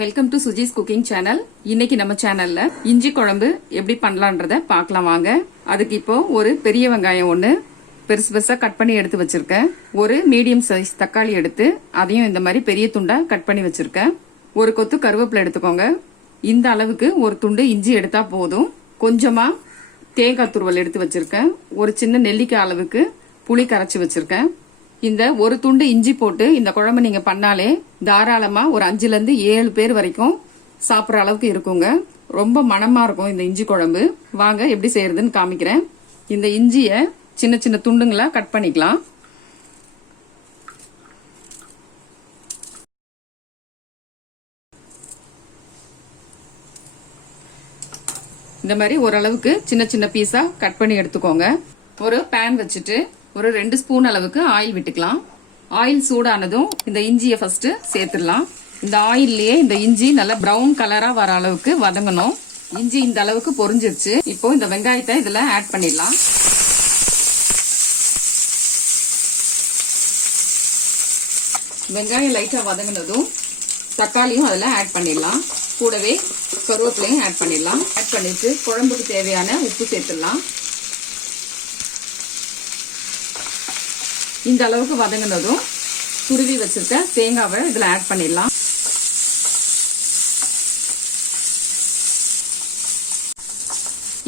Welcome to Suji's cooking channel. இன்னைக்கு நம்ம சேனல்ல இஞ்சி குழம்பு எப்படி பண்ணலான்றத பார்க்கலாம் வாங்க. அதுக்கு இப்போ ஒரு பெரிய வெங்காயம் ஒன்று பெருசு பெருசா கட் பண்ணி எடுத்து வச்சிருக்கேன். ஒரு மீடியம் சைஸ் தக்காளி எடுத்து அதையும் இந்த மாதிரி பெரிய துண்டா கட் பண்ணி வச்சிருக்கேன். ஒரு கொத்து கருவேப்பிலை எடுத்துக்கோங்க. இந்த அளவுக்கு ஒரு துண்டு இஞ்சி எடுத்தா போதும். கொஞ்சமா தேங்காய் துருவல் எடுத்து வச்சிருக்கேன். ஒரு சின்ன நெல்லிக்காய் அளவுக்கு புளி கரைச்சி வச்சிருக்கேன். இந்த ஒரு துண்டு இஞ்சி போட்டு இந்த குழம்பு நீங்க பண்ணாலே தாராளமா ஒரு 5ல இருந்து 7 பேர் வரைக்கும் சாப்பிட்ற அளவுக்கு இருக்குங்க. ரொம்ப மணமா இருக்கும் இந்த இஞ்சி குழம்பு. வாங்க எப்படி செய்யறதுன்னு காமிக்கிறேன். இந்த இஞ்சிய சின்ன சின்ன துண்டுங்களா கட் பண்ணிக்கலாம். இந்த மாதிரி ஓரளவுக்கு சின்ன சின்ன பீஸா கட் பண்ணி எடுத்துக்கோங்க. ஒரு பேன் வச்சுட்டு ஒரு 2 ஸ்பூன் அளவுக்கு ஆயில் விட்டுக்கலாம். ஆயில் சூடானதும் இந்த இஞ்சியை ஃபர்ஸ்ட் சேர்த்துடலாம். இந்த ஆயில்லயே இந்த இஞ்சி நல்லா பிரவுன் கலரா வர அளவுக்கு வதங்கணும். இஞ்சி இந்த அளவுக்கு பொரிஞ்சிருச்சு. இப்போ இந்த வெங்காயத்தை இதுல ஆட் பண்ணிடலாம். வெங்காயம் லைட்டா வதங்கினதும் தக்காளியும் அதுல ஆட் பண்ணிடலாம். கூடவே கருவேப்பிலையும் ஆட் பண்ணிடலாம். ஆட் பண்ணிட்டு குழம்புக்கு தேவையான உப்பு சேர்த்துடலாம். இந்த அளவுக்கு வதங்கினதும் துருவி வச்சிருக்க தேங்காவை இதுல ஆட் பண்ணிடலாம்.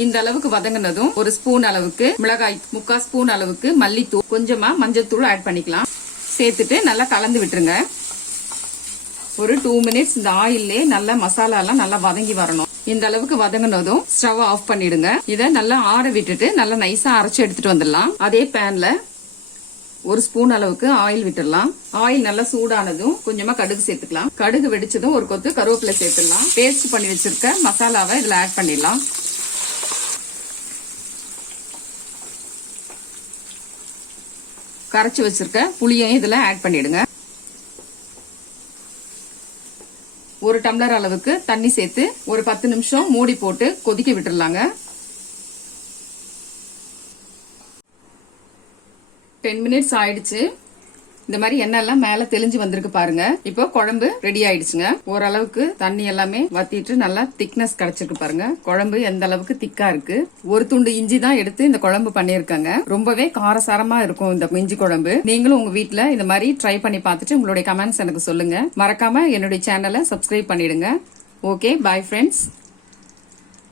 இந்த அளவுக்கு வதங்கினதும் ஒரு ஸ்பூன் அளவுக்கு மிளகாய், 3/4 ஸ்பூன் அளவுக்கு மல்லித்தூள், கொஞ்சமா மஞ்சள் ஆட் பண்ணிக்கலாம். சேர்த்துட்டு நல்லா கலந்து விட்டுருங்க. ஒரு 2 மினிட்ஸ் இந்த ஆயிலே நல்லா மசாலா எல்லாம் நல்லா வதங்கி வரணும். இந்த அளவுக்கு வதங்கினதும் ஸ்டவ் ஆஃப் பண்ணிடுங்க. இதை நல்லா ஆற விட்டுட்டு நல்லா நைஸா அரைச்சு எடுத்துட்டு வந்துடலாம். அதே பேன்ல ஒரு ஸ்பூன் அளவுக்கு ஆயில் விட்டுடலாம். ஆயில் நல்லா சூடானதும் கொஞ்சமா கடுகு சேர்த்துக்கலாம். கடுகு வெடிச்சதும் ஒரு கொத்து கருவேப்பிலை சேர்த்துடலாம். பேஸ்ட் பண்ணி வச்சிருக்க மசாலாவை இதுல ஆட் பண்ணிடலாம். கரைச்சு வச்சிருக்க புளியையும் இதுல ஆட் பண்ணிடுங்க. ஒரு டம்ளர் அளவுக்கு தண்ணி சேர்த்து ஒரு 10 நிமிஷம் மூடி போட்டு கொதிக்க விட்டுடலாங்க. 10 மினிட்ஸ் ஆயிடுச்சு. இந்த மாதிரி எண்ணெய் எல்லாம் மேல தெளிஞ்சு வந்திருக்கு பாருங்க. இப்போ குழம்பு ரெடி ஆயிடுச்சுங்க. ஓரளவுக்கு தண்ணி எல்லாமே வத்திட்டு நல்லா திக்னஸ் கிடைச்சிருக்கு பாருங்க. குழம்பு எந்த அளவுக்கு திக்கா இருக்கு. ஒரு துண்டு இஞ்சி தான் எடுத்து இந்த குழம்பு பண்ணிருக்காங்க. ரொம்பவே காரசாரமா இருக்கும் இந்த இஞ்சி குழம்பு. நீங்களும் உங்க வீட்டுல இந்த மாதிரி ட்ரை பண்ணி பார்த்துட்டு உங்களுடைய கமெண்ட்ஸ் எனக்கு சொல்லுங்க. மறக்காம என்னுடைய சேனலை சப்ஸ்கிரைப் பண்ணிடுங்க. Okay, bye friends.